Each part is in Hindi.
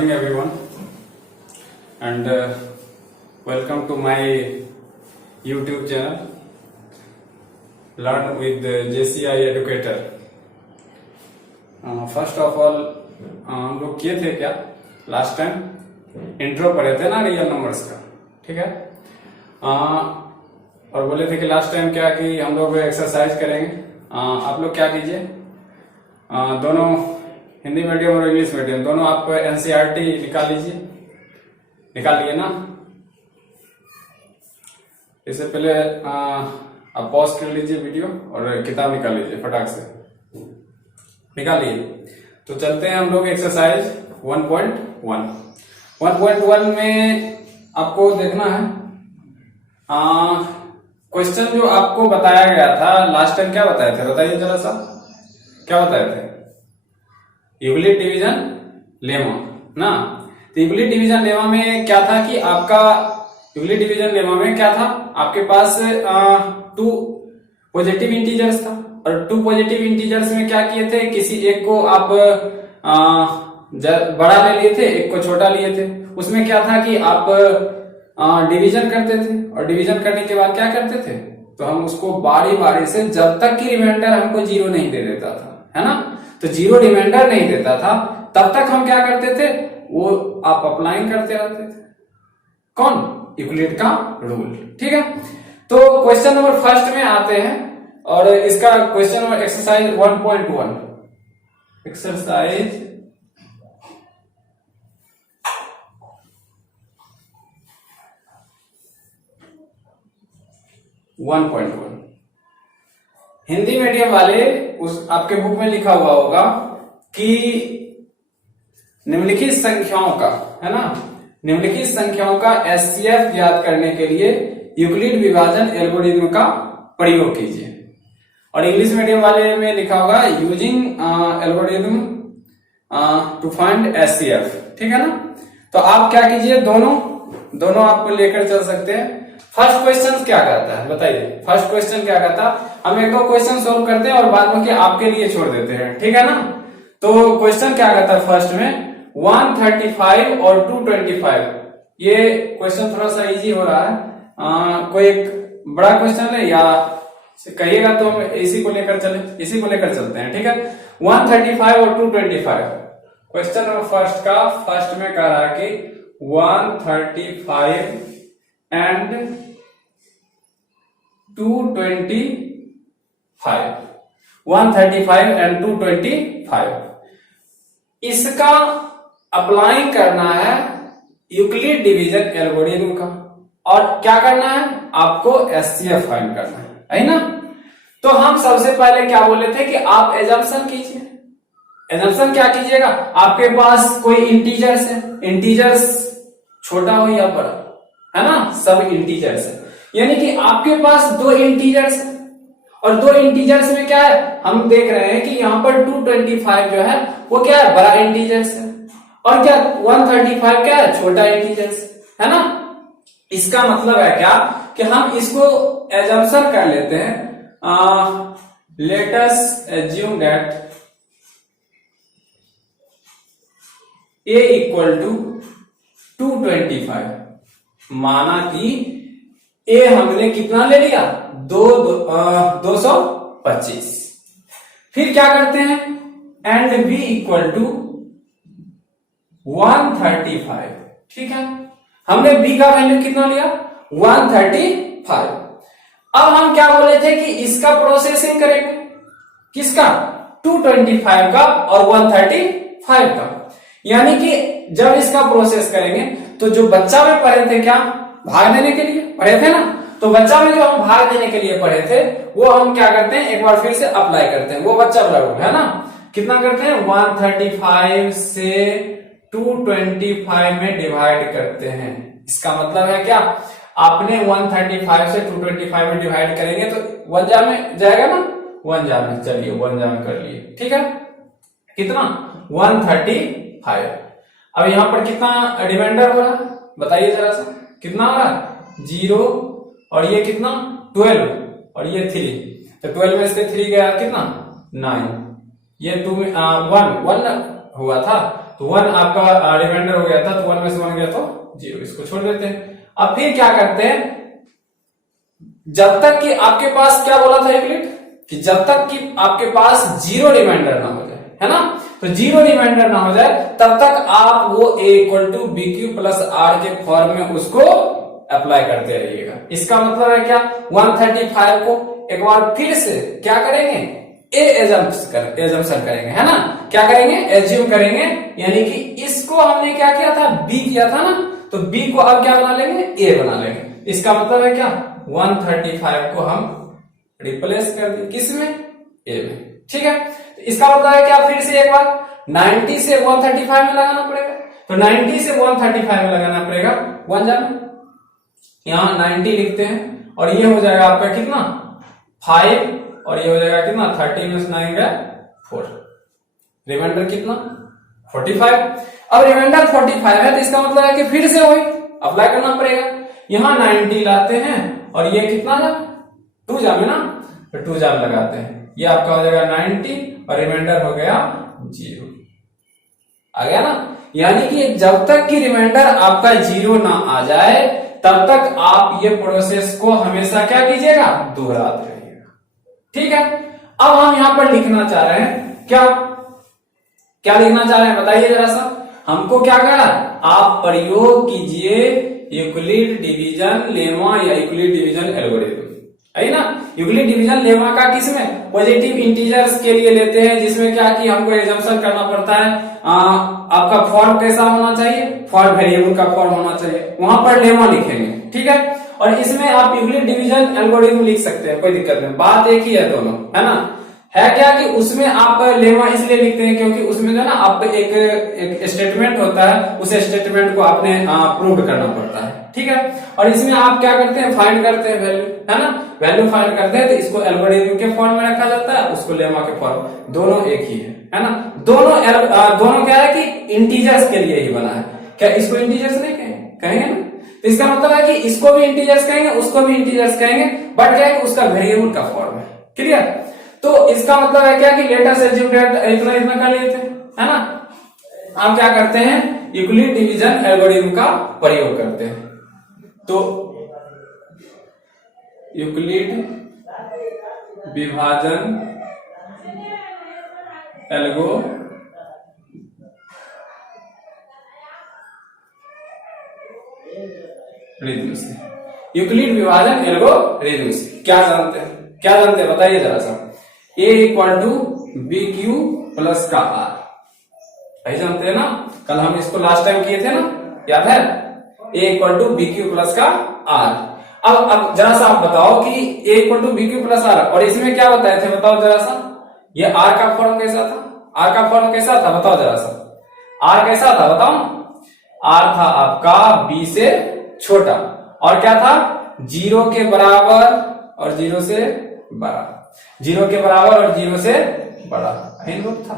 morning everyone and welcome to my YouTube channel Learn with JCI Educator। First of all हम लोग किए थे क्या लास्ट टाइम इंट्रो पढ़े थे ना रियल नंबर्स का, ठीक है। और बोले थे कि लास्ट टाइम क्या कि हम लोग एक्सरसाइज करेंगे। आप लोग क्या कीजिए, दोनों हिंदी मीडियम और इंग्लिश मीडियम दोनों आप एनसीईआरटी निकाल लीजिए, निकाल लिए ना। इससे पहले आप पॉज कर लीजिए वीडियो और किताब निकाल लीजिए, फटाक से निकाल लिए। तो चलते हैं हम लोग एक्सरसाइज 1.1। 1.1 में आपको देखना है क्वेश्चन जो आपको बताया गया था लास्ट टाइम। क्या बताए थे बताइए जरा सा, क्या बताए थे? यूक्लिड डिवीजन लेमा ना। तो यूक्लिड डिवीजन लेमा में क्या था कि आपका यूक्लिड डिवीजन लेमा में क्या था, आपके पास 2 पॉजिटिव इंटीजर्स था और 2 पॉजिटिव इंटीजर्स में क्या किए थे, किसी एक को आप बड़ा ले लिए थे, एक को छोटा लिए थे। उसमें क्या था कि आप डिवीजन करते थे और डिवीजन करने के बाद क्या करते थे, तो हम उसको बारी बारी से जब तक कि रिमाइंडर हमको 0 नहीं दे देता था, है ना। तो 0 रिमाइंडर नहीं देता था तब तक हम क्या करते थे, वो आप अप्लाइंग करते रहते थे। कौन? यूक्लिड का रूल, ठीक है। तो क्वेश्चन नंबर फर्स्ट में आते हैं और इसका question number exercise 1.1। Exercise 1.1 Hindi medium वाले उस आपके बुक में लिखा हुआ होगा कि निम्नलिखित संख्याओं का, है ना, निम्नलिखित संख्याओं का एचसीएफ ज्ञात करने के लिए यूक्लिड विभाजन एल्गोरिथम का प्रयोग कीजिए। और इंग्लिश मीडियम वाले में लिखा होगा using algorithm to find HCF, ठीक है ना। तो आप क्या कीजिए, दोनों आप लेकर चल सकते हैं। फर्स्ट क्वेश्चन क्या कहता है बताइए, फर्स्ट क्वेश्चन क्या कहता है? हम एक दो क्वेश्चन सोल्व करते हैं और बाद में आपके लिए छोड़ देते हैं, ठीक है ना। तो क्वेश्चन क्या कहता है फर्स्ट में, 135 और 225। ये क्वेश्चन थोड़ा सा इजी हो रहा है। कोई एक बड़ा क्वेश्चन है या कहिएगा तो हम इसी को लेकर चलते हैं, ठीक है। 135 और 225 क्वेश्चन नंबर फर्स्ट का फर्स्ट में कह रहा है कि 135 एंड 225, 135 एंड 225 इसका अप्लाइंग करना है यूक्लिड डिवीजन एल्गोरिथम का। और क्या करना है, आपको एचसीएफ फाइंड करना है ना। तो हम सबसे पहले क्या बोले थे कि आप एजम्पशन कीजिए। एजम्पशन क्या कीजिएगा, आपके पास कोई इंटीजर्स है, इंटीजर्स छोटा हो या बड़ा, है ना, सब इंटीजर्स है। यानी कि आपके पास 2 इंटीजर्स है और 2 इंटीजर्स में क्या है, हम देख रहे हैं कि यहाँ पर 225 जो है वो क्या है, बड़ा इंटीजर्स है और क्या 135 क्या है, छोटा इंटीजर्स है ना। इसका मतलब है क्या कि हम इसको एजम्पशन कर लेते हैं। Let us assume that a equal to 225। माना कि a हमने कितना ले लिया, 225। फिर क्या करते हैं, एंड b इक्वल टू 135, ठीक है। हमने b का वैल्यू कितना लिया, 135। अब हम क्या बोले थे कि इसका प्रोसेसिंग करेंगे, किसका, 225 का और 135 का। यानी कि जब इसका प्रोसेस करेंगे तो जो बच्चा में पढ़े थे, क्या भाग देने के लिए पढ़े थे ना, तो बच्चा में जो हम भाग देने के लिए पढ़े थे वो हम क्या करते हैं, एक बार फिर से अप्लाई करते हैं, वो बच्चा वाला रूल है ना। कितना करते हैं, 135 से 225 में डिवाइड करते हैं। इसका मतलब है क्या, आपने 135 से 225 में डिवाइड करेंगे तो 1 जा में जाएगा ना, 1 जा में, चलिए 1 जा में कर लिए, ठीक है। कितना, 135। अब यहां पर कितना रिमाइंडर हो रहा है बताइए जरा सा, कितना हो रहा है, 0 और ये कितना 12 और ये 3। तो 12 में से 3 गया कितना, 9। ये 2 में 1 हुआ था तो 1 आपका रिमाइंडर हो गया था, तो 1 में से 1 गया तो 0, इसको छोड़ देते हैं। अब फिर क्या करते हैं, जब तक कि आपके पास क्या बोला था यूक्लिड कि जब तक कि आपके पास 0 रिमाइंडर ना हो जाए, है ना, तो 0 रिमाइंडर ना हो जाए तब तक आप वो a equal to B Q plus r के फॉर्म में उसको अप्लाई करते रहिएगा। इसका मतलब है क्या, 135 को एक बार फिर से क्या करेंगे, एजम्पशन करेंगे, है ना, क्या करेंगे, एज्यूम करेंगे, यानी कि इसको हमने क्या किया था, बी किया था ना, तो बी को अब क्या बना लेंगे, ए बना लेंगे। इसका मतलब है क्या, 135 को हम रिप्लेस कर दिए किसमें, ए में, ठीक है। तो इसका मतलब है क्या, फिर से एक बार 90 से 135 में लगाना पड़ेगा, तो 90 से 135 में लगाना पड़ेगा, 1 जाना, यहां 90 लिखते हैं और ये हो जाएगा आपका कितना 5 और ये हो जाएगा कितना 30 में से 9 गया 4, रिमाइंडर कितना 45। अब रिमाइंडर 45 है तो इसका मतलब है कि फिर से वही अप्लाई करना पड़ेगा, यहां 90 लाते हैं और ये कितना जा 2 जामे ना, तो 2 जाम लगाते हैं, ये आपका हो जाएगा 90 और रिमाइंडर हो गया 0, आ गया ना। यानी कि जब तक कि रिमाइंडर आपका 0 ना आ जाए तब तक आप ये प्रोसेस को हमेशा क्या कीजिएगा, दोहराते रहिएगा, ठीक है। अब हम यहां पर लिखना चाह रहे हैं क्या, क्या लिखना चाह रहे हैं बताइए जरा सा, हमको क्या कहा, आप प्रयोग कीजिए यूक्लिड डिवीजन लेमा या यूक्लिड डिवीजन एल्गोरिथम, है ना। यूक्लिड डिवीजन लेमा का किसमें, पॉजिटिव इंटीजर्स के लिए लेते हैं, जिसमें क्या कि हमको एजम्पशन करना पड़ता है, आपका फॉर्म कैसा होना चाहिए, फॉर वेरिएबल का फॉर्म होना चाहिए, वहां पर लेमा लिखेंगे, ठीक है। और इसमें आप यूक्लिड डिवीजन एल्गोरिथम लिख सकते हैं, कोई दिक्कत नहीं, बात एक ही है दोनों, है ना। है क्या कि उसमें आप लेमा इसलिए लिखते हैं क्योंकि उसमें जो ना आप एक स्टेटमेंट होता है, उस स्टेटमेंट को आपने प्रूव करना पड़ता है, ठीक है। और इसमें आप क्या करते हैं, फाइंड करते हैं वैल्यू, है ना, वैल्यू फाइंड करते हैं, तो इसको एल्गोरिथम के फॉर्म में रखा जाता है, उसको लेमा के फॉर्म, दोनों एक ही है ना। दोनों क्या है कि इंटीजर्स के लिए ही बना है, क्या इसको इंटीजर्स नहीं कहेंगे ना, तो इसका मतलब है कि इसको भी इंटीजर्स कहेंगे, उसको भी इंटीजर्स कहेंगे, बट क्या है उसका वेरिएबल का फॉर्म है, क्लियर। तो इसका मतलब है क्या कि लेट अस एज्यूम दैट इतना इतना कर लेते हैं, है ना। हम क्या करते हैं, यूक्लिड डिवीजन एल्गोरिथम का प्रयोग करते हैं, तो यूक्लिड विभाजन एल्गोरिथम से, यूक्लिड विभाजन एल्गोरिथम से क्या जानते हैं बताइए जरा सा, a equal to B Q plus का आर, यही जानते हैं ना, कल हम इसको लास्ट टाइम किए थे ना, याद है, a equal to B Q plus का आर। अब जरा सा आप बताओ कि a equal to B Q plus r, और इसमें क्या बताए थे बताओ जरा सा, ये r का फॉर्म कैसा था, r का फॉर्म कैसा था बताओ जरा सा, r कैसा था बताओ, r था आपका b से छोटा, और क्या था 0 के बराबर और 0 से बड़ा, 0 के बराबर और 0 से बड़ा, इनपुट था,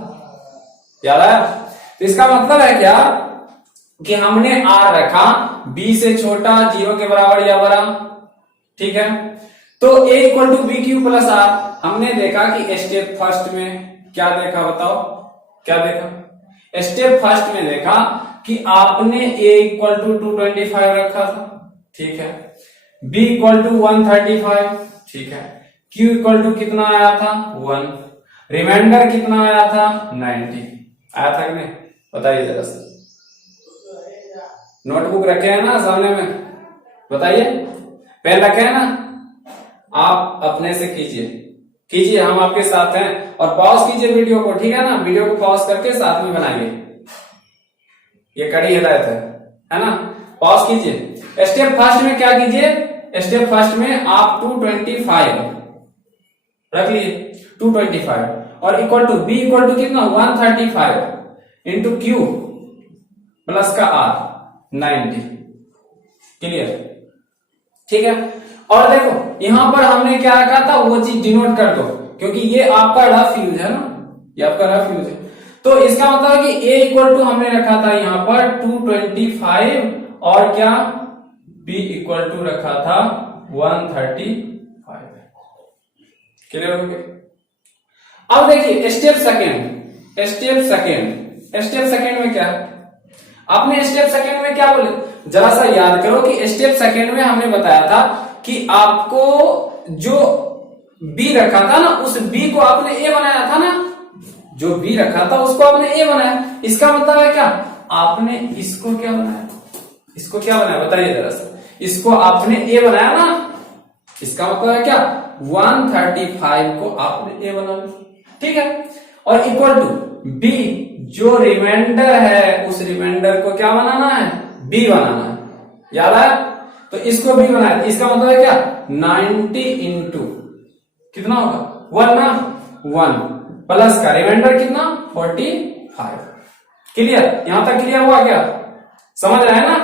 याद आया। तो इसका मतलब है क्या कि हमने r रखा b से छोटा, 0 के बराबर या बड़ा, ठीक है। तो a equal to B Q plus are, हमने देखा कि स्टेप फर्स्ट में क्या देखा बताओ, क्या देखा, स्टेप फर्स्ट में देखा कि आपने a इक्वल टू 225 रखा था, ठीक है, b इक्वल टू 135, ठीक है, q इक्वल टू कितना आया था 1, रिमाइंडर कितना आया था 90, आया था कि नहीं बताइए जरा सा, नोटबुक रखे हैं ना सामने में, बताइए, पेन रखे हैं ना, आप अपने से कीजिए, हम आपके साथ हैं, और पॉज कीजिए वीडियो को, ठीक है ना, वीडियो को पॉज करके साथ में बनाइए, ये कड़ी हिदायत है ना, पॉज कीजिए। स्टेप फर्स्ट में क्या कीजिए, स्टेप फर्स्ट में आप 225 रख लिए, 225 और equal to b equal to कितना 135 इंटू क्यू प्लस का आर 90, क्लियर, ठीक है। और देखो यहां पर हमने क्या रखा था वो चीज डिनोट कर दो, क्योंकि ये आपका रफ यूज है ना, ये आपका रफ यूज है, तो इसका मतलब है कि a इक्वल टू हमने रखा था यहां पर 225 और क्या b इक्वल टू रखा था 135, क्लियर हो गया। अब देखिए स्टेप सेकेंड, स्टेप सेकंड में क्या है? आपने स्टेप सेकंड में क्या बोले, जरा सा याद करो कि स्टेप सेकंड में हमने बताया था कि आपको जो बी रखा था ना, उस बी को आपने ए बनाया था ना, जो बी रखा था उसको आपने ए बनाया। इसका मतलब है क्या, आपने इसको क्या बनाया, इसको क्या बनाया बताइए जरा सा, इसको आपने ए बनाया ना, इसका मतलब है क्या 135 को आपने ए बना लिया, ठीक है। और इक्वल टू बी, जो रिमाइंडर है उस रिमाइंडर को क्या बनाना है, बी बनाना है, याद आया? तो इसको बी बनाया, इसका मतलब है क्या 90 इंटू कितना होगा 1 ना, 1 प्लस का रिमाइंडर कितना 45। क्लियर? यहां तक क्लियर हुआ क्या, समझ रहे हैं ना?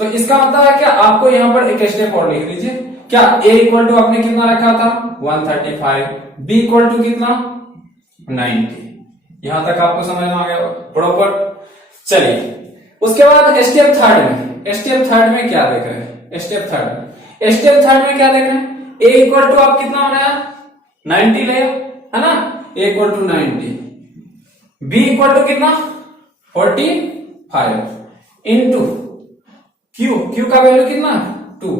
तो इसका मतलब है क्या, आपको यहां पर एक स्टेप और लिख लीजिए, क्या a इक्वल टू आपने कितना रखा था 135, b इक्वल टू कितना 90। यहां तक आपको समझ में आ गया प्रॉपर। चलिए उसके बाद स्टेप थर्ड में, स्टेप थर्ड में क्या देख रहे हैं, स्टेप थर्ड में क्या देख रहे हैं, a इक्वल टू आप कितना बनाया 90 ले, है ना, a equal to 90, b equal to कितना 45 इंटू q का वैल्यू कितना 2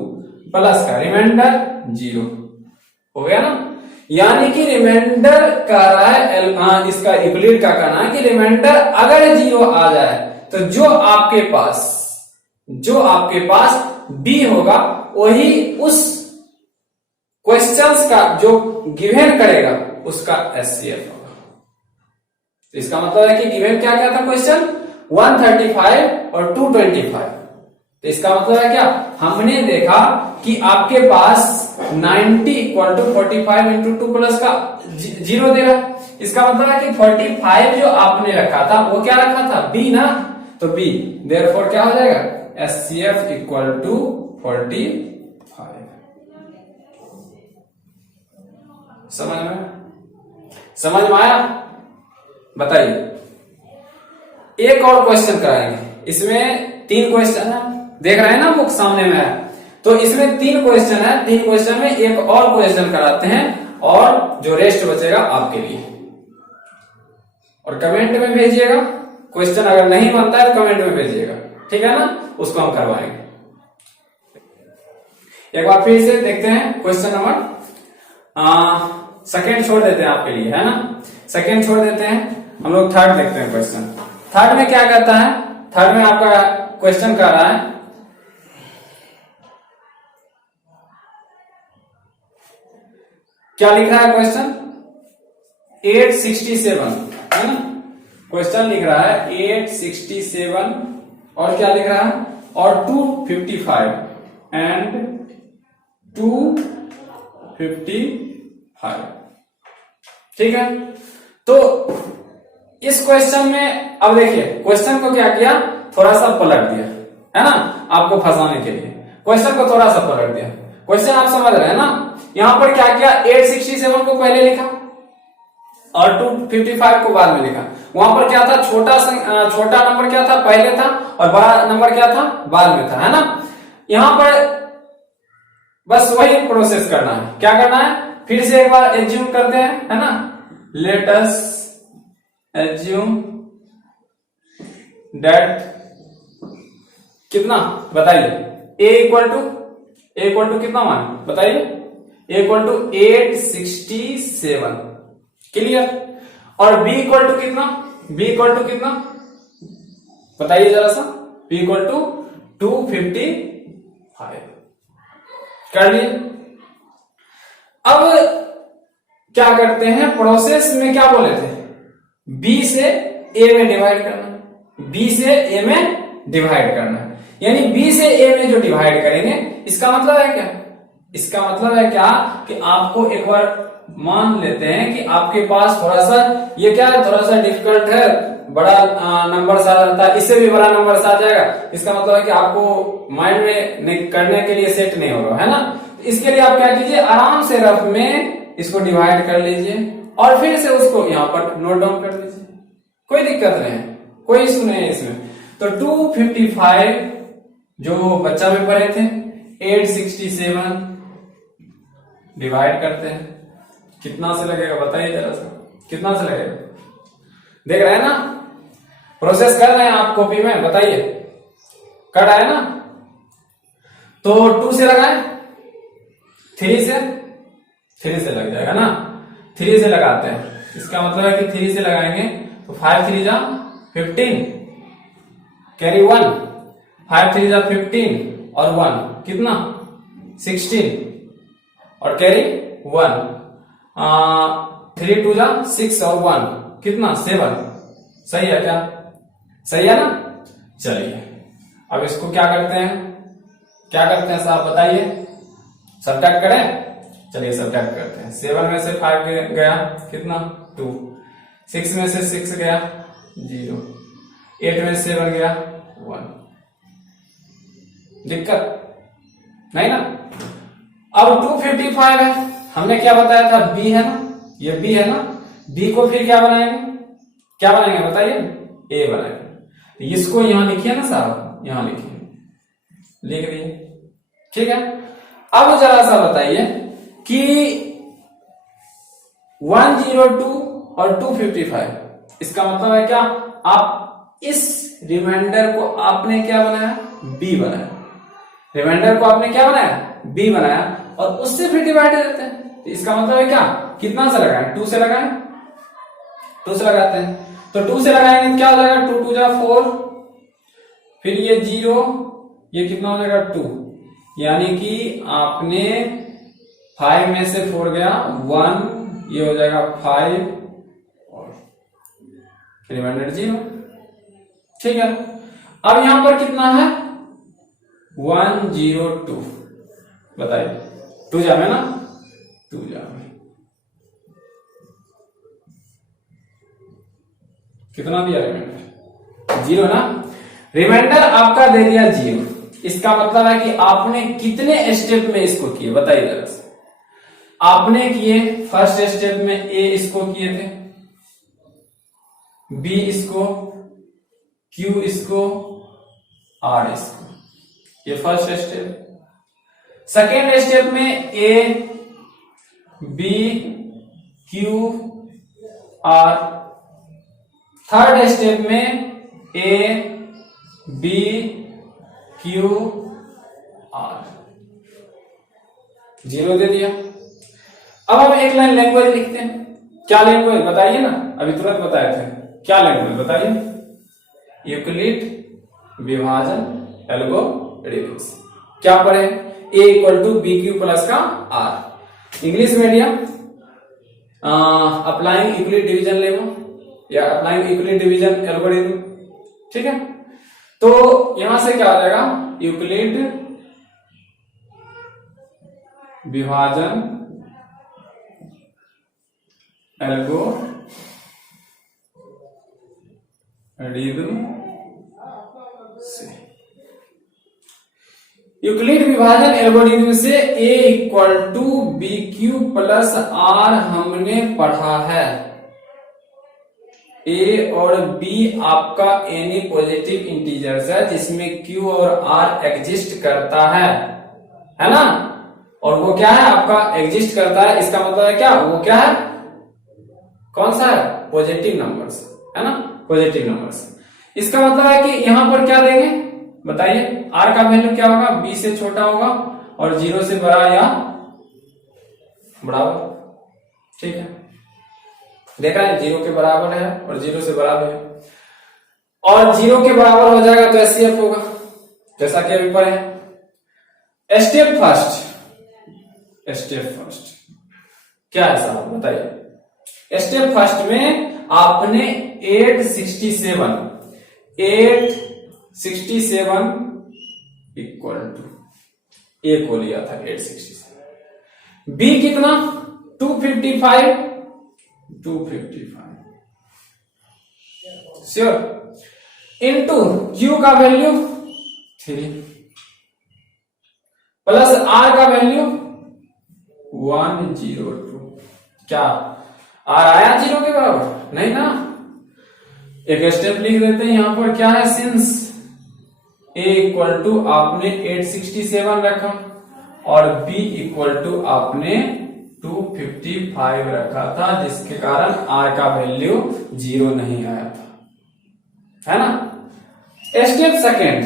प्लस का रिमाइंडर 0 हो गया ना। यानी कि रिमाइंडर कह रहा है इसका यूक्लिड का कहना है कि रिमाइंडर अगर 0 आ जाए तो जो आपके पास b होगा वही उस क्वेश्चंस का जो गिवन करेगा उसका एचसीएफ होगा। तो इसका मतलब है कि गिवन क्या क्या था क्वेश्चन 135 और 225। तो इसका मतलब है क्या, हमने देखा कि आपके पास 90 इक्वल टू 45 इंटू 2 प्लस का 0 दे रहा है। इसका मतलब है कि 45 जो आपने रखा था वो क्या रखा था b ना, तो b देयरफॉर क्या हो जाएगा एचसीएफ इक्वल टू 45। समझ में आया? बताइए। एक और क्वेश्चन कराएंगे, इसमें 3 क्वेश्चन है, देख रहे हैं ना बुक सामने में है, तो इसमें 3 क्वेश्चन है, 3 क्वेश्चन में एक और क्वेश्चन कराते हैं और जो रेस्ट बचेगा आपके लिए। और कमेंट में भेजिएगा, क्वेश्चन अगर नहीं बनता है तो कमेंट में भेजिएगा, ठीक है ना, उसको हम करवाएंगे। एक बार फिर से देखते हैं क्वेश्चन नंबर सेकेंड छोड़ देते हैं आपके लिए, है ना, सेकेंड छोड़ देते हैं, हम लोग थर्ड देखते हैं क्वेश्चन। थर्ड में क्या कहता है, थर्ड में आपका क्वेश्चन कर रहा है क्या लिख रहा है क्वेश्चन 867, है ना, क्वेश्चन लिख रहा है 867 और क्या लिख रहा है और 255 एंड 255, ठीक है। तो इस क्वेश्चन में अब देखिए क्वेश्चन को क्या किया, थोड़ा सा पलट दिया, है ना, आपको फंसाने के लिए क्वेश्चन को थोड़ा सा पलट दिया। क्वेश्चन आप समझ रहे हैं ना, यहां पर क्या किया 867 को पहले लिखा और 255 को बाद में लिखा। वहां पर क्या था, छोटा नंबर क्या था पहले था और बड़ा नंबर क्या था बाद में था, है ना। यहां पर बस वही प्रोसेस करना है, क्या करना है, फिर से एक बार एज्यूम करते हैं, है ना, लेट अस एज्यूम दैट कितना बताइए a इक्वल टू कितना मान बताइए, a इक्वल टू 867, क्लियर। और b इक्वल टू कितना बताइए जरा सा, b इक्वल टू 255 कर लिए। अब क्या करते हैं, प्रोसेस में क्या बोले थे, b से a में डिवाइड करना, b से a में डिवाइड करना, यानी b से a में जो डिवाइड करेंगे इसका मतलब है क्या, इसका मतलब है क्या कि आपको एक बार मान लेते हैं कि आपके पास थोड़ा सा ये क्या है, थोड़ा सा डिफिकल्ट है, बड़ा नंबर सा आता है, इससे भी बड़ा नंबर सा आ जाएगा। इसका मतलब है कि आपको माइंड में करने के लिए सेट नहीं होगा, है ना। इसके लिए आप क्या कीजिए, आराम से रफ में इसको डिवाइड कर लीजिए और फिर से उसको यहाँ पर नोट डाउन कर लीजिए, कोई दिक्कत नहीं है, कोई इशू नहीं है इसमें। तो 255 जो बच्चा में पढ़े थे 867 डिवाइड करते हैं, कितना से लगेगा बताइए जरा सा, कितना से लगेगा, देख रहे हैं ना। प्रोसेस कर रहे हैं आप कॉपी में, बताइए। कट आया ना, तो 2 से लगाएं, 3 से लग जाएगा ना, 3 से लगाते हैं। इसका मतलब है कि 3 से लगाएंगे तो 5 3 जा 15, कैरी 1, 5 3 जा 15 और 1 कितना 16 और कैरी 1, 3 2 जा 6 और 1 कितना 7। सही है क्या? सही है ना? चलिए अब इसको क्या करते हैं साहब बताइए, सब्ट्रैक्ट करें। चलिए सब्ट्रैक्ट करते हैं। 7 में से 5 गया कितना 2, 6 में से 6 गया 0, 8 में से 7 गया 1। दिक्कत नहीं ना? अब 255 है, हमने क्या बताया था, बी है ना, ये बी है ना, बी को फिर क्या बनाएंगे बताइए, ए बनाएंगे। इसको यहां लिखिए ना साहब, यहां लिखिए, लिख दिए, ठीक है। अब जरा सा बताइए कि 102 और 255 इसका मतलब है क्या, आप इस रिमाइंडर को आपने क्या बनाया, बी बनाया। रिमाइंडर को आपने क्या बनाया, बी बनाया, और उससे फिर डिवाइड देते हैं। तो इसका मतलब है क्या, कितना से लगाएं, 2 से लगाएं, 2 से लगाते हैं। तो 2 से लगाएंगे तो क्या हो जाएगा, 2 2 जा 4, फिर ये 0, ये कितना हो जाएगा 2, यानी कि आपने 5 में से 4 गया 1, ये हो जाएगा 5 और रिमाइंडर 0, ठीक है। अब यहां पर कितना है 102, बताइए 2 जामे ना, 2 जामे कितना दिया रिमाइंडर 0 ना, रिमाइंडर आपका दे दिया 0। इसका मतलब है कि आपने कितने स्टेप में इसको किए बताइए जरा से। आपने किए फर्स्ट स्टेप में ए इसको किए थे, बी इसको, क्यू इसको, आर इसको, ये फर्स्ट स्टेप। सेकेंड स्टेप में a b q r. Third step में ए बी क्यू आर, 0 दे दिया। अब हम एक लाइन लैंग्वेज लिखते हैं। क्या लैंग्वेज बताइए ना, अभी तुरंत बताए थे, क्या लैंग्वेज बताइए, यूक्लिड विभाजन एल्गोरिथम्स। क्या पढ़े, A equal to B Q plus का R. English medium applying Euclid division lemma या अप्लाइंग यूक्लिड डिवीजन एल्गोरिथम, ठीक है। तो यहां से क्या हो जाएगा, यूक्लिड विभाजन एल्गोरिथम से, यूक्लिड विभाजन एल्गोरिथम से A equal to B Q plus are हमने पढ़ा है। ए और बी आपका एनी पॉजिटिव इंटीजर्स है जिसमें क्यू और आर एग्जिस्ट करता है ना, और वो क्या है आपका एग्जिस्ट करता है। इसका मतलब है क्या, वो क्या है, कौन सा है, पॉजिटिव नंबर्स, है ना, पॉजिटिव नंबर्स। इसका मतलब है कि यहां पर क्या देंगे बताइए, आर का वैल्यू क्या होगा, बी से छोटा होगा और 0 से बड़ा या बराबर, ठीक है। देखा है 0 के बराबर है और 0 से बराबर है, और 0 के बराबर हो जाएगा तो एचसीएफ होगा, जैसा कि अभी पढ़े। स्टेप फर्स्ट क्या है साहब बताइए। स्टेप फर्स्ट में आपने 867 इक्वल टू ए को लिया था 867, बी कितना 255 श्योर, इनटू क्यू का वैल्यू 3 प्लस आर का वैल्यू 102। क्या आर आया 0 के बराबर, नहीं ना। एक स्टेप लिख देते हैं यहां पर, क्या है, सिंस ए इक्वल टू आपने 867 रखा और बी इक्वल टू आपने 255 रखा था, जिसके कारण आर का वैल्यू 0 नहीं आया था। है ना। स्टेप सेकेंड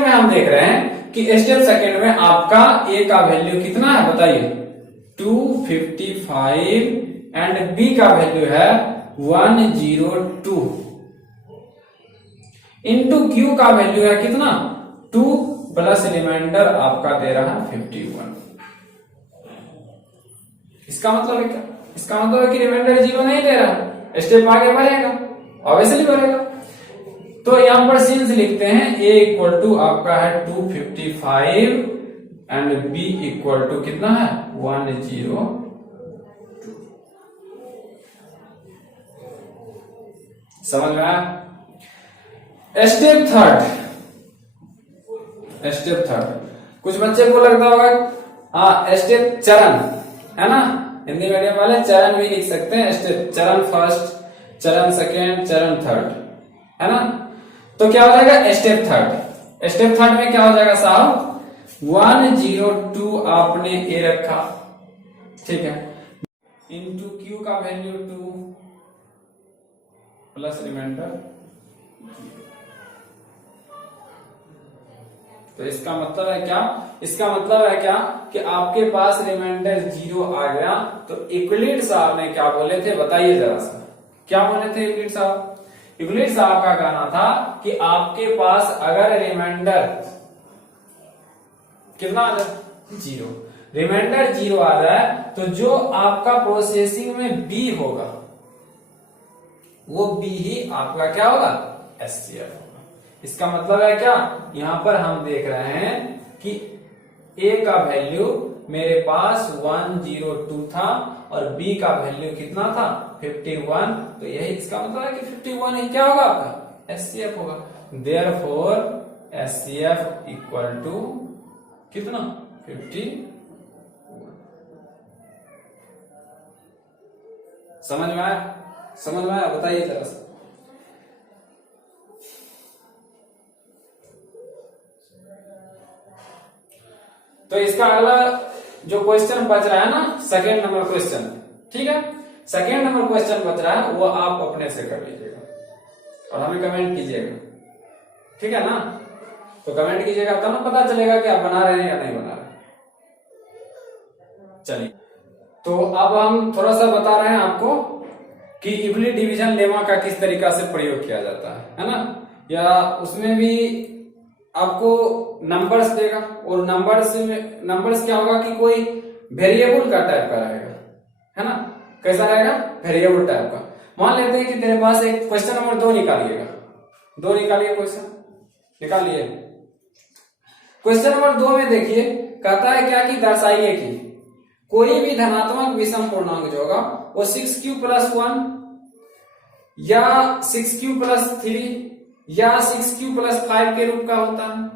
में हम देख रहे हैं कि स्टेप सेकेंड में आपका ए का वैल्यू कितना है बताइए, 255 एंड बी का वैल्यू है 102 इंटू क्यू का वैल्यू है कितना 2 प्लस रिमाइंडर आपका दे रहा है 51। इसका मतलब है क्या, इसका मतलब है कि रिमाइंडर 0 नहीं दे रहा, स्टेप आगे बढ़ेगा, ऑब्वियसली बढ़ेगा। तो यहां पर सीन्स लिखते हैं, ए इक्वल टू आपका है 255 एंड बी इक्वल टू कितना है 102। समझ में आया। स्टेप थर्ड कुछ बच्चे को लगता होगा हाँ स्टेप चरण है ना, हिंदी मीडियम वाले चरण भी लिख सकते हैं, स्टेप चरण फर्स्ट, चरण सेकेंड, चरण थर्ड, है ना। तो क्या हो जाएगा स्टेप थर्ड में क्या हो जाएगा साहब 102 आपने ए रखा, ठीक है, इंटू क्यू का वैल्यू 2 प्लस रिमाइंडर। तो इसका मतलब है क्या, इसका मतलब है क्या कि आपके पास रिमाइंडर 0 आ गया। तो यूक्लिड साहब ने क्या बोले थे बताइए जरा सा, क्या बोले थे यूक्लिड साहब? यूक्लिड साहब का कहना था कि आपके पास अगर रिमाइंडर कितना आ जाए 0, रिमाइंडर 0 आ जाए तो जो आपका प्रोसेसिंग में बी होगा वो बी ही आपका क्या होगा एचसीएफ होगा। इसका मतलब है क्या, यहां पर हम देख रहे हैं कि ए का वैल्यू मेरे पास 102 था और बी का वैल्यू कितना था 51। तो यही इसका मतलब है कि 51 ही क्या होगा आपका एचसीएफ होगा। देयरफॉर एचसीएफ इक्वल टू कितना 50। समझ में आया, समझ में आया, बताइए जरा सा। तो इसका अगला जो क्वेश्चन बच रहा है ना, सेकेंड नंबर क्वेश्चन, ठीक है, सेकेंड नंबर क्वेश्चन बच रहा है वो आप अपने से कर लीजिएगा और हमें कमेंट कीजिएगा, ठीक है ना। तो कमेंट कीजिएगा तब ना पता चलेगा कि आप बना रहे हैं या नहीं बना रहे। चलिए, तो अब हम थोड़ा सा बता रहे हैं आपको कि यूक्लिड डिवीजन लेमा का किस तरीका से प्रयोग किया जाता है ना। या उसमें भी आपको नंबर्स देगा और नंबर्स क्या होगा कि कोई वेरिएबल का टाइप का रहेगा, है ना। कैसा रहेगा वेरिएबल टाइप का। मान लेते हैं कि तेरे पास एक क्वेश्चन नंबर 2 निकालिएगा, 2 निकालिए, क्वेश्चन निकालिए। क्वेश्चन नंबर 2 में देखिए कहता है क्या कि दर्शाइए कि कोई भी धनात्मक विषम पूर्णांक जो होगा वो 6q+1 या 6q+3 या 6q+5 के रूप का होता है।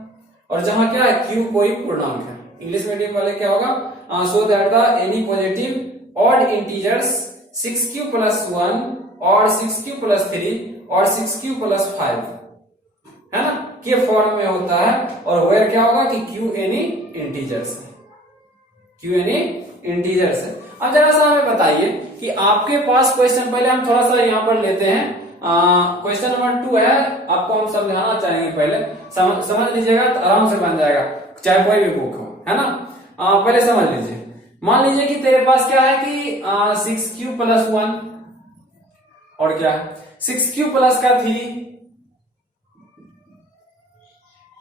और जहां क्या है q कोई पूर्णांक है, इंग्लिश मीडियम वाले क्या होगा so that the any positive odd integers 6q+1 और 6q+3 और 6q+5 है ना के फॉर्म में होता है। और वेयर क्या होगा कि q एनी इंटीजर्स है, q एनी इंटीजर्स है। अब जरा सा हमें बताइए कि आपके पास क्वेश्चन, पहले हम थोड़ा सा यहां पर लेते हैं, क्वेश्चन नंबर 2 है, आपको हम समझाना चाहेंगे, पहले समझ लीजिएगा तो आराम से बन जाएगा, चाहे कोई भी बुक हो, है ना। पहले समझ लीजिए, मान लीजिए कि तेरे पास क्या है कि 6q+1 और क्या है 6q+3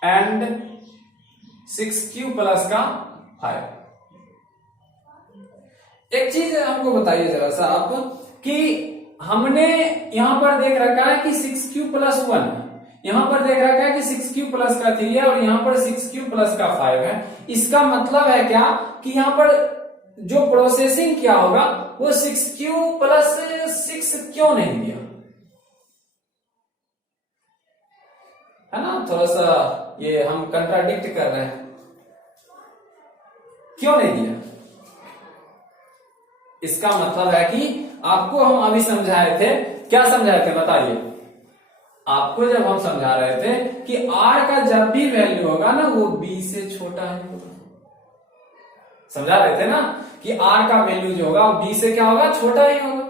एंड 6q+5। एक चीज हमको बताइए जरा सा आप कि हमने यहां पर देख रखा है कि 6q+1, यहां पर देख रखा है कि 6q+3 है और यहां पर 6q+5 है। इसका मतलब है क्या कि यहां पर जो प्रोसेसिंग क्या होगा वो 6q+6 क्यों नहीं दिया, है ना। थोड़ा सा ये हम कंट्राडिक्ट कर रहे हैं, क्यों नहीं दिया। इसका मतलब है कि आपको हम अभी समझाए थे, क्या समझाए थे बताइए। आपको जब हम समझा रहे थे कि r का जब भी वैल्यू होगा ना वो b से छोटा है, समझा रहे थे ना कि r का वैल्यू जो होगा b से क्या होगा छोटा ही होगा।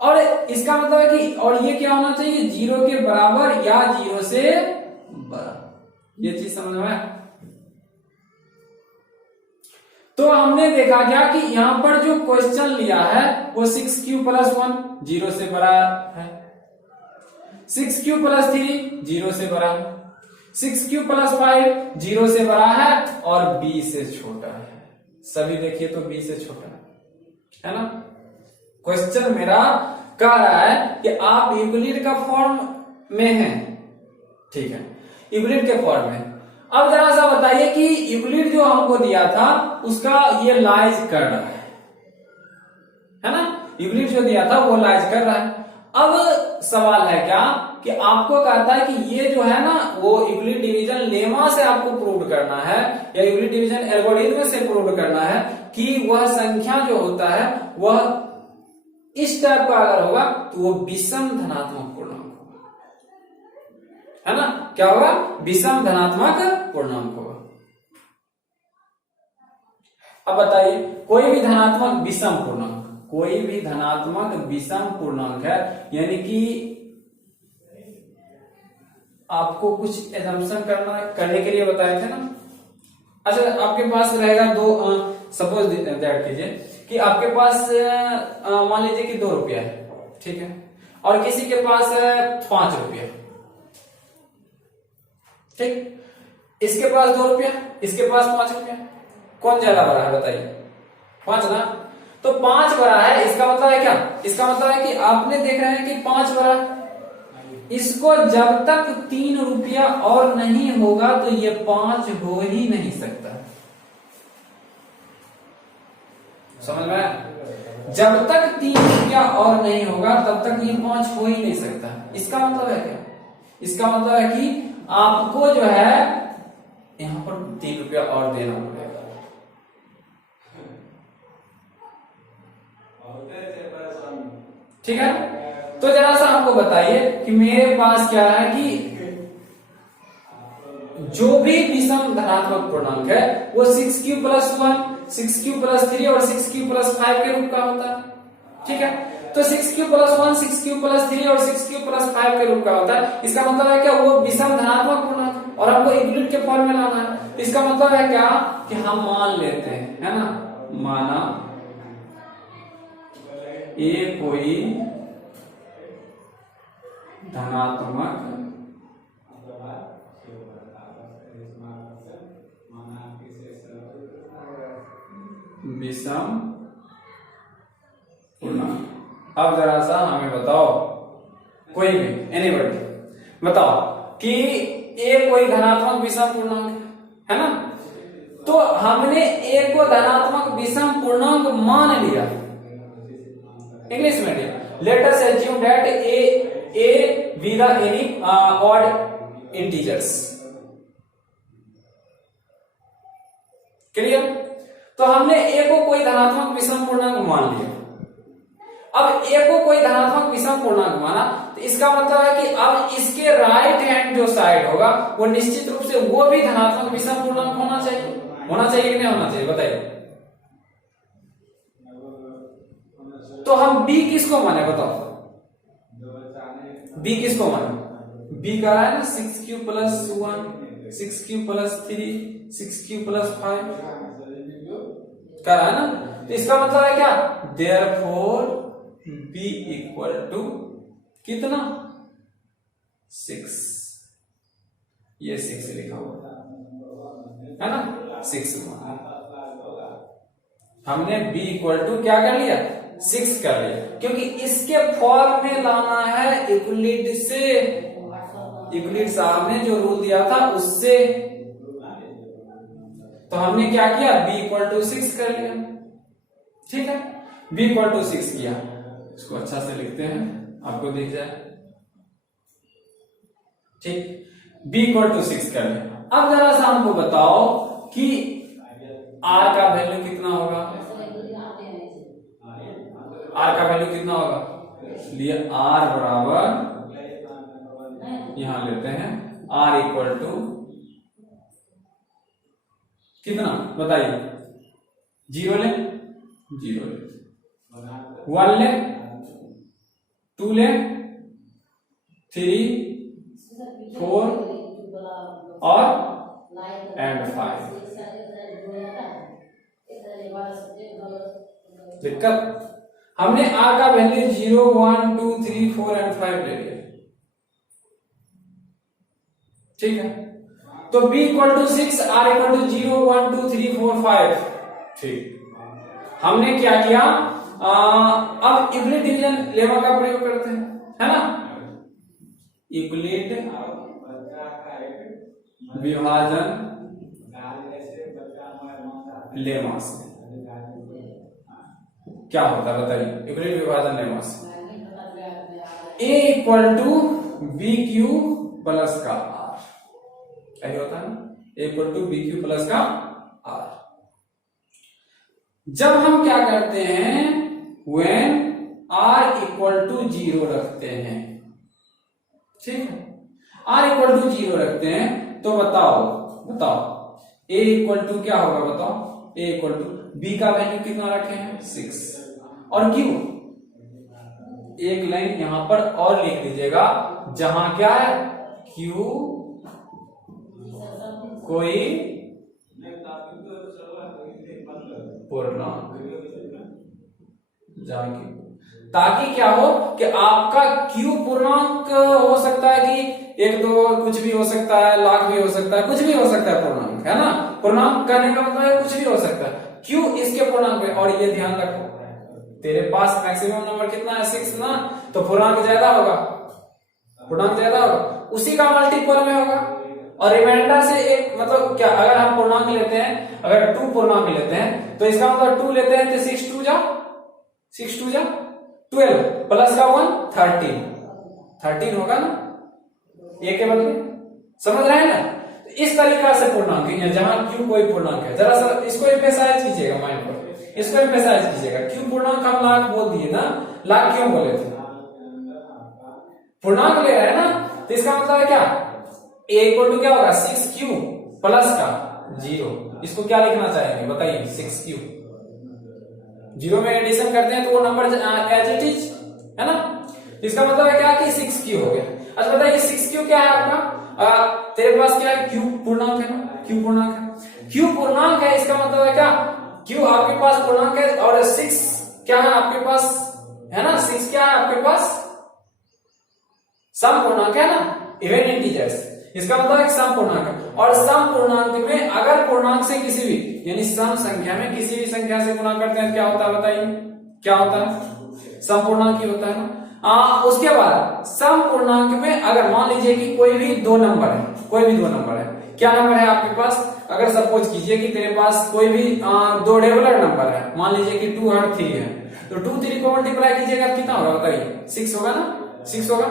और इसका मतलब है कि और ये क्या होना चाहिए, 0 के बराबर या 0 से बड़ा। ये चीज समझ में आया। तो हमने देखा क्या कि यहां पर जो क्वेश्चन लिया है वो 6q + 1 0 से बड़ा है, 6q + 3 0 से बड़ा है, 6q + 5 0 से बड़ा है और b से छोटा है। सभी देखिए तो b से छोटा है ना। क्वेश्चन मेरा कह रहा है कि आप यूक्लिड का फॉर्म में हैं, ठीक है, यूक्लिड के फॉर्म में। अब जरा सा बताइए कि यूक्लिड जो हमको दिया था उसका ये लाइज कर रहा है ना, यूक्लिड जो दिया था वो लाइज कर रहा है। अब सवाल है क्या कि आपको कहता है कि ये जो है ना वो यूक्लिड डिवीजन लेमा से आपको प्रूव करना है या यूक्लिड डिवीजन एल्गोरिथम से प्रूव करना है कि वह संख्या जो होता है वह इस टाइप का अगर होगा तो वो विषम धनात्मक पूर्णांक होगा, है ना। क्या होगा, विषम धनात्मक पूर्णांक होगा। अब बताइए कोई भी धनात्मक विषम पूर्णांक, कोई भी धनात्मक विषम पूर्णांक है, यानी कि आपको कुछ एजम्पशन करने के लिए बताए थे ना। अच्छा, आपके पास रहेगा सपोज दैट कीजिए कि आपके पास मान लीजिए कि 2 रुपया है, ठीक है, और किसी के पास है 5 रुपया, ठीक, इसके पास 2 रुपया, इसके पास 5 रुपया, कौन ज्यादा बड़ा है बताइए, 5 ना। तो 5 बड़ा है, इसका मतलब है क्या, इसका मतलब है कि आपने देख रहे हैं कि 5 बड़ा है, इसको जब तक 3 रुपया और नहीं होगा तो ये 5 हो ही नहीं सकता। समझ में, जब तक 3 रुपया और नहीं होगा तब तक ये 5 हो ही नहीं सकता। इसका मतलब है क्या, इसका मतलब है कि आपको जो है यहां पर 3 रुपया और देना पड़ेगा। ठीक है, तो जरा सा हमको बताइए कि मेरे पास क्या है कि जो भी विषम धनात्मक पूर्णांक है वो 6q + 1, 6q + 3 और 6q + 5 के रूप का होता है, ठीक है। तो 6q + 1, 6q + 3 और 6q + 5 के रूप का होता है। इसका मतलब है क्या, वो विषम धनात्मक पूर्णांक और हमको यूक्लिड के फॉर्म में लाना है। इसका मतलब है क्या कि हम मान लेते हैं, है ना, माना ये कोई धनात्मक विषम पूर्णांक। अब जरा सा हमें बताओ, कोई भी एनीबॉडी बताओ कि ए कोई धनात्मक विषम पूर्णांक है ना। तो हमने ए को धनात्मक विषम पूर्णांक मान लिया, English medium, late us assume that A with any odd integers, clear. तो हमने ए को कोई धनात्मक विषम पूर्णांक मान लिया। अब ए को कोई धनात्मक विषम पूर्णांक माना तो इसका मतलब है कि अब इसके राइट हैंड जो साइड होगा वो निश्चित रूप से वो भी धनात्मक विषम पूर्णांक होना चाहिए, होना चाहिए कि नहीं होना चाहिए बताइए। तो हम बी किसको माने बताओ, बी किसको माने, बी कह रहा है ना 6q + 1, 6q + 3, 6q + 5 कह रहा है ना। तो इसका मतलब है क्या, देयरफॉर b = कितना 6, ये 6 लिखा हुआ है ना, 6 हमने b = क्या कर लिया, 6 कर लिया, क्योंकि इसके फॉर्म में लाना है यूक्लिड से, यूक्लिड साहब ने जो रूल दिया था उससे। तो हमने क्या किया, b = 6 कर लिया, ठीक है, b = 6 किया। इसको अच्छा से लिखते हैं आपको दिख जाए, ठीक, b = 6 कर लिया। अब जरा सा हमको बताओ कि r का वैल्यू कितना होगा, r का वैल्यू कितना होगा, इसलिए r बराबर यहां लेते हैं r = कितना बताइए, 0 ले, 0 ले, 1 ले, 2 ले, 3, 4 और एंड 5। दिक्कत, हमने r का वैल्यू 0, 1, 2, 3, 4 एंड 5 ले लिया, ठीक है। तो b equal to 6, r equal to 0, 1, 2, 3, 4, 5, ठीक। हमने क्या किया, अब यूक्लिड डिवीजन लेमा का प्रयोग करते हैं, है ना। यूक्लिड विभाजन लेमा से क्या होता है बताइए, यूक्लिड विभाजन लेमा से a equal to B Q plus का r, यही होता है ना, a equal to B Q plus का r। जब हम क्या करते हैं, when r इक्वल टू 0 रखते हैं, ठीक है, r इक्वल टू 0 रखते हैं, तो बताओ a इक्वल टू क्या होगा, बताओ a इक्वल टू b का वैल्यू कितना रखे हैं 6, और q एक लाइन यहां पर और लिख दीजिएगा, जहां क्या है q कोई पूर्णांक, ताकि क्या हो कि आपका q पूर्णांक हो सकता है कि 1, 2 कुछ भी हो सकता है, लाख भी हो सकता है, कुछ भी हो सकता है पूर्णांक, है ना। पूर्णांक करने का मतलब है कुछ भी हो सकता है, q इसके पूर्णांक में। और ये ध्यान रखो, तेरे पास मैक्सिमम नंबर कितना है 6 ना, तो पूर्णांक ज्यादा होगा, पूर्णांक ज्यादा होगा, उसी का मल्टीपल में होगा। और रिमाइंडर से एक मतलब क्या, अगर हम पूर्णांक लेते हैं, अगर 2 पूर्णांक लेते हैं, तो इसका मतलब 2 लेते हैं तो 6 2 जा 12 प्लस का 1 13 होगा ना, एक के बदले, समझ रहे हैं ना। तो इस तरीका से पूर्णांक है, जहां q कोई पूर्णांक है, जरा सा इसको एम्फेसाइज कीजिएगा माइंड पर, इसको एम्फेसाइज कीजिएगा। q पूर्णांक हम लाख बोल दिए ना, लाख क्यों बोले थे, पूर्णांक ले रहे हैं ना, तो इसका मतलब है क्या, a इक्वल टू क्या होगा 6q प्लस का 0, इसको क्या लिखना चाहेंगे बताइए, 6q, 0 में एडिशन करते हैं तो वो नंबर एज इट इज, है ना। इसका मतलब है क्या कि 6q हो गया। अच्छा बताइए 6q क्या है आपका, तेरे पास क्या है, q पूर्णांक है ना, q पूर्णांक है, q पूर्णांक है, इसका मतलब है क्या, q आपके पास पूर्णांक है, और 6 क्या है आपके पास, है ना, 6 क्या है आपके पास, सम पूर्णांक है ना, इवन इंटीजर्स, इसका मतलब एक सम पूर्णांक है। और सम पूर्णांक में अगर पूर्णांक से किसी भी, यानी सम संख्या में किसी भी संख्या से गुणा करते हैं, क्या होता है बताइए, क्या होता है, सम पूर्णांक ही होता है ना। उसके बाद सम पूर्णांक में अगर मान लीजिए कि कोई भी 2 नंबर है, कोई भी 2 नंबर है, क्या नंबर है आपके पास, अगर सपोज कीजिए कि तेरे पास कोई भी 2 रेगुलर नंबर है, मान लीजिए कि 2 और 3 है, तो 2 3 को मल्टीप्लाई कीजिएगा कितना होगा बताइए, 6 होगा ना, 6 होगा।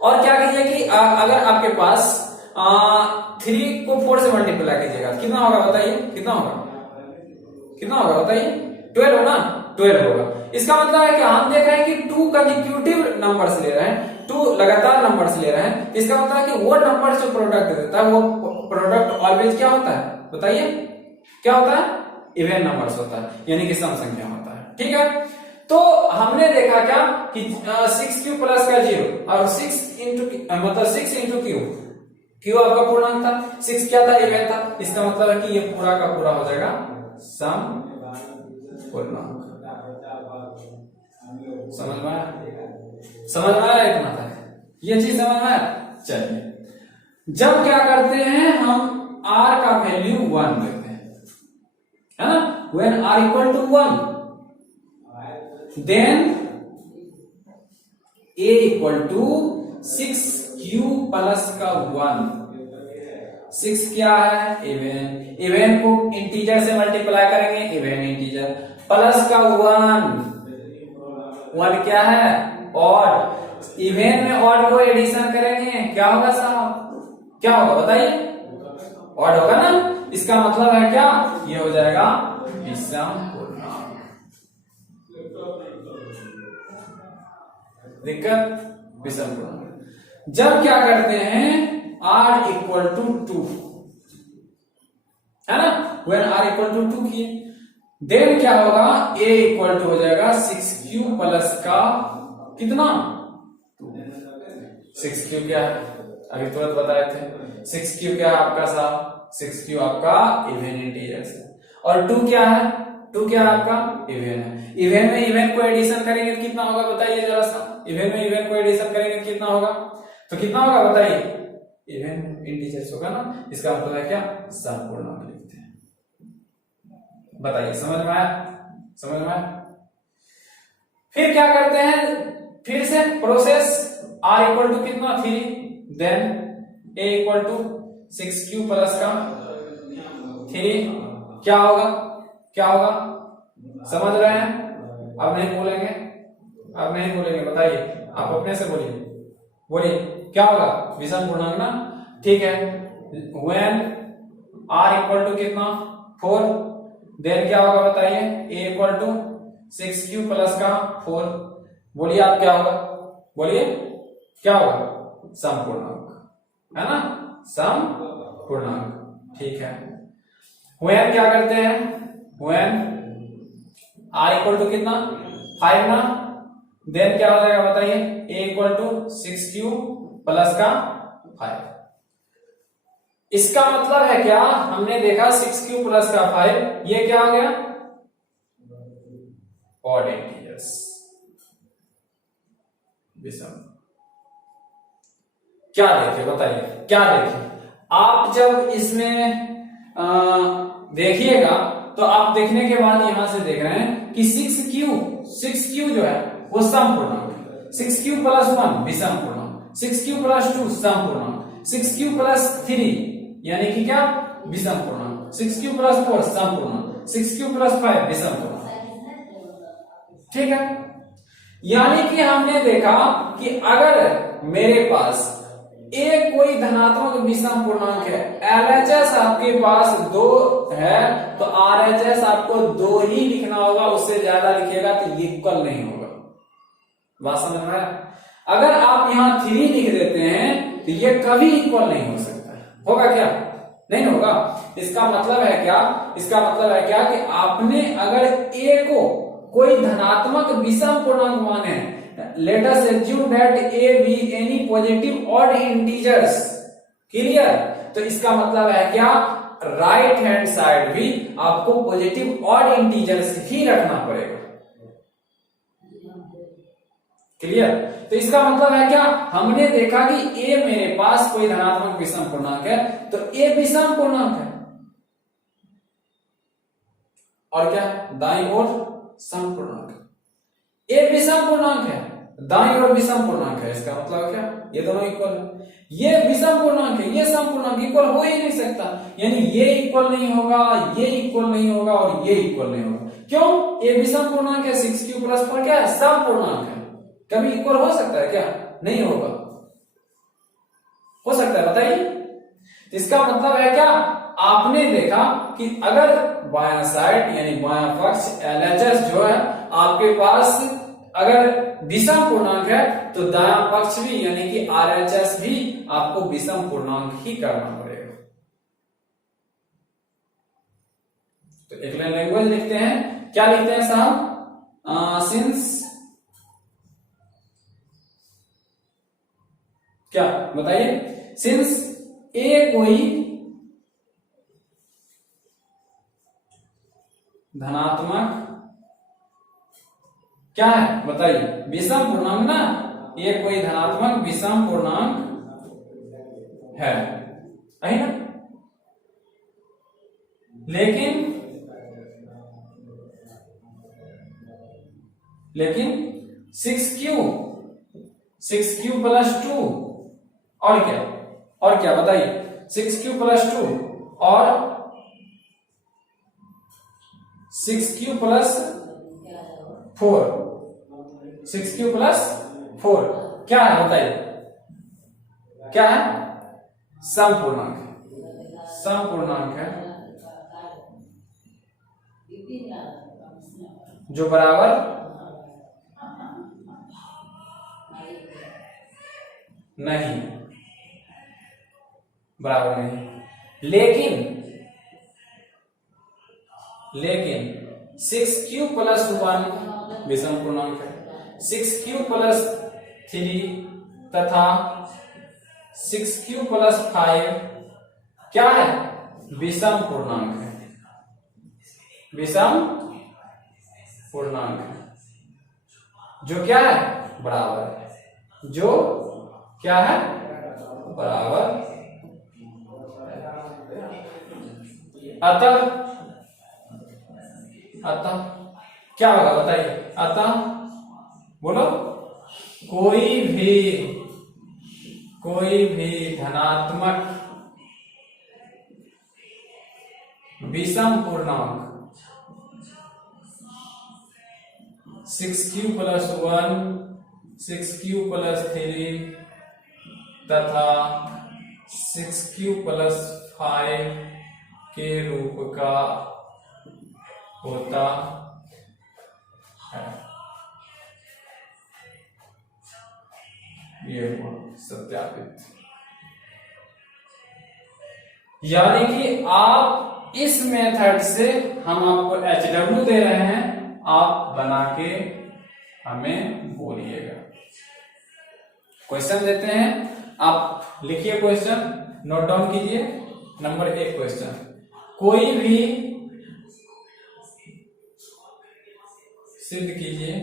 और क्या कीजिए कि अगर आपके पास 3 को 4 से मल्टीप्लाई कीजिएगा, कितना होगा बताइए, कितना होगा बताइए, 12 होगा, 12 होगा। इसका मतलब है कि हम देख रहे हैं कि 2 कंसेक्यूटिव नंबर्स ले रहे हैं, 2 लगातार नंबर्स ले रहे हैं, इसका मतलब है कि वो नंबर जो प्रोडक्ट देता है, वो प्रोडक्ट ऑलवेज क्या होता है बताइए, क्या होता है, इवन नंबर्स होता है, यानी कि सम संख्या होता है, ठीक है। तो हमने देखा क्या कि 6q प्लस का 0 और 6 इंटू मतलब 6 इंटू q आपका पूर्णांक था, 6 क्या था, इवन था, इसका मतलब है कि ये पूरा का पूरा हो जाएगा सम पूर्णांक। समझ में आया इतना था, ये चीज समझ में आया। चलिए जब क्या करते हैं हम r का वैल्यू 1 लेते हैं, है ना, when r equal to 1 then a equal to 6q plus का 1, 6 क्या है इवन, इवन को इंटीजर से मल्टीप्लाई करेंगे, इवन इंटीजर, प्लस का 1 क्या है ऑड, इवन में ऑड को एडिशन करेंगे, क्या होगा साहब, क्या होगा बताइए, ऑड होगा ना। इसका मतलब है क्या, ये हो जाएगा विषम पूर्णांक। दिक्कत, विषम पूर्णांक। जब क्या करते हैं r इक्वल टू 2, है ना, when r इक्वल टू 2 किए, देन क्या होगा, a इक्वल टू हो जाएगा 6q प्लस का कितना 6 क्यू क्या है, अभी तुरंत बताए थे 6 क्यू क्या है आपका साहब, 6 क्यू आपका इवन इंटीजर्स है। और 2 क्या है, 2 क्या है आपका इवन है। इवन में इवन को एडिशन करेंगे तो कितना होगा बताइए जरा सा, इवन में इवन को एडिशन करेंगे तो कितना होगा, तो कितना होगा बताइए, इवन इंटीजर्स होगा ना, इसका मतलब है क्या संपूर्णांक लिखते हैं। बताइए समझ में आया, समझ में आया। फिर क्या करते हैं, फिर से प्रोसेस r इक्वल टू कितना 3, then a equal to 6q plus का 3 क्या होगा, क्या होगा समझ रहे हैं, अब नहीं बोलेंगे, अब नहीं बोलेंगे, बताइए आप अपने से बोलिए, बोलिए क्या होगा विषम पूर्णांक ना, ठीक है। when r इक्वल टू कितना 4, देन क्या होगा बताइए a equal to 6q plus का 4, बोलिए आप क्या होगा, बोलिए क्या होगा समपूर्णांक है ना, समपूर्णांक, ठीक है। when क्या करते हैं, when r इक्वल टू कितना 5 ना, देन क्या हो जाएगा बताइए a equal to 6q plus का 5। इसका मतलब है क्या, हमने देखा 6q प्लस का 5, ये क्या हो गया ऑड इंटीजर्स, विषम। क्या देखे बताइए, क्या देखे आप जब इसमें देखिएगा तो आप देखने के बाद यहां से देख रहे हैं कि 6q जो है वो समपूर्णांक, 6q प्लस 1 विषम पूर्णांक, 6q प्लस 2 समपूर्णांक, 6q प्लस 3 यानी कि क्या विषम पूर्णांक, 6q प्लस 4 समपूर्णांक, 6q प्लस 5 विषम पूर्णांक, ठीक है। यानी कि हमने देखा कि अगर मेरे पास एक कोई धनात्मक विषम पूर्णांक है, LHS आपके पास 2 है तो RHS आपको 2 ही लिखना होगा, उससे ज्यादा लिखिएगा तो ये इक्वल नहीं होगा, बात समझ में आया। अगर आप यहाँ 3 लिख देते हैं तो ये कभी इक्वल नहीं हो सकता, होगा क्या, नहीं होगा। इसका मतलब है क्या, इसका मतलब है क्या कि आपने अगर A को कोई धनात्मक विषम पूर्णांक माने, let us assume that a be any positive odd integers, clear, तो इसका मतलब है क्या राइट हैंड साइड भी आपको पॉजिटिव ऑड इंटीजर्स ही रखना पड़ेगा, क्लियर। तो इसका मतलब है क्या, हमने देखा कि a मेरे पास कोई धनात्मक विषम पूर्णांक है तो a विषम पूर्णांक है, और क्या दाईं ओर समपूर्णांक, a विषम पूर्णांक है, दाईं ओर विषम पूर्णांक है, इसका मतलब क्या ये दोनों इक्वल है, ये विषम पूर्णांक है, ये समपूर्णांक, इक्वल हो ही नहीं सकता, यानी ये इक्वल नहीं होगा, ये इक्वल नहीं होगा और ये इक्वल नहीं होगा। क्यों, ये विषम पूर्णांक है, 6q प्लस 4 क्या है समपूर्णांक है, कभी इक्वल हो सकता है क्या, नहीं होगा, हो सकता है बताइए। इसका मतलब है क्या, आपने देखा कि अगर बायां साइड यानी बायां पक्ष LHS जो है आपके पास अगर विषम पूर्णांक है तो दायां पक्ष भी यानी कि RHS भी आपको विषम पूर्णांक ही करना पड़ेगा। तो एक लाइन लैंग्वेज लिखते हैं, क्या लिखते हैं साहब, सिंस क्या बताइए, सिंस ए कोई धनात्मक क्या है बताइए विषम पूर्णांक ना, ये कोई धनात्मक विषम पूर्णांक है ना, लेकिन 6q प्लस 2 और क्या बताइए 6q प्लस 2 और 6q प्लस 4, 6q प्लस 4 क्या है बताइए, क्या है समपूर्णांक है, समपूर्णांक है जो बराबर नहीं, बराबर नहीं, लेकिन 6q प्लस 1 विषम पूर्णांक है, 6q प्लस 3 तथा 6q प्लस 5 क्या है? विषम पूर्णांक है, विषम पूर्णांक है, जो क्या है? बराबर है, जो क्या है? बराबर। अतः क्या होगा बताइए? अतः बोलो, कोई भी धनात्मक विषम पूर्णांक 6q प्लस 1, 6q प्लस 3 तथा 6q प्लस 5 के रूप का होता है। ये हुआ सत्यापित। यानी कि आप इस मेथड से, हम आपको HW दे रहे हैं, आप बना के हमें बोलिएगा। क्वेश्चन देते हैं, आप लिखिए क्वेश्चन, नोट डाउन कीजिए। नंबर 1 क्वेश्चन, कोई भी सिद्ध कीजिए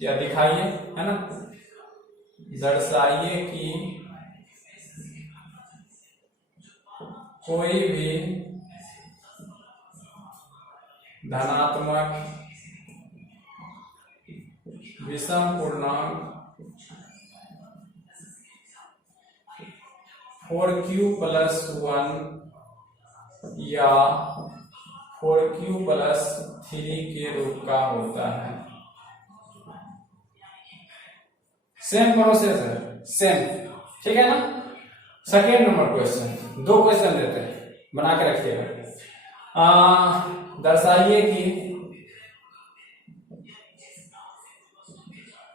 या दिखाइए, है ना, दर्शाइए कि कोई भी धनात्मक विषम पूर्णांक 4q प्लस 1 या 4q प्लस 3 के रूप का होता है। सेम प्रोसेस है, सेम, ठीक है ना। सेकेंड नंबर क्वेश्चन, 2 क्वेश्चन देते हैं, बना के रखिएगा। दर्शाइए कि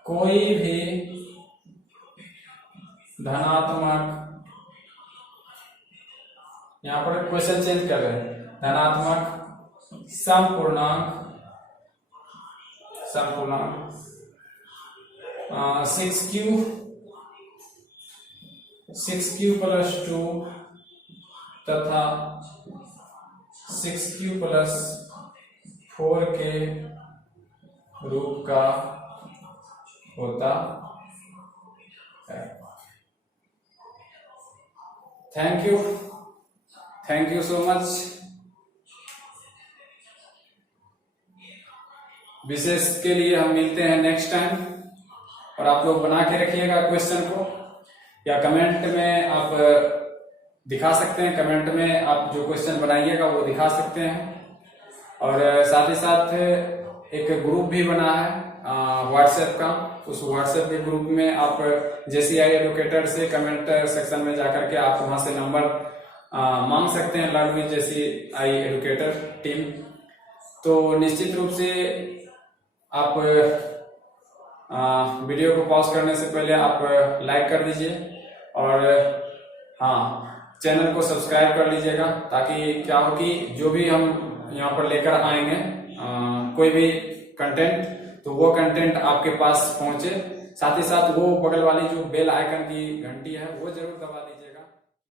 कोई भी धनात्मक, यहां पर क्वेश्चन चेंज कर रहे हैं, धनात्मक समपूर्णांक 6q प्लस 2 तथा 6q प्लस 4 के रूप का होता है। Thank you so much. विशेष के लिए हम मिलते हैं नेक्स्ट टाइम, और आप लोग बना के रखिएगा क्वेश्चन को, या कमेंट में आप दिखा सकते हैं, कमेंट में आप जो क्वेश्चन बनाइएगा वो दिखा सकते हैं। और साथ ही साथ एक ग्रुप भी बना है व्हाट्सएप का, उस व्हाट्सएप के ग्रुप में आप JCI एडुकेटर से कमेंट सेक्शन में जाकर के आप वहां से नंबर मांग सकते हैं, learn with JCI educator team. तो निश्चित रूप से आप वीडियो को पॉज करने से पहले आप लाइक कर दीजिए, और हाँ, चैनल को सब्सक्राइब कर लीजिएगा, ताकि क्या हो कि जो भी हम यहाँ पर लेकर आएंगे कोई भी कंटेंट, तो वो कंटेंट आपके पास पहुंचे। साथ ही साथ वो बगल वाली जो बेल आइकन की घंटी है वो जरूर दबा दीजिए।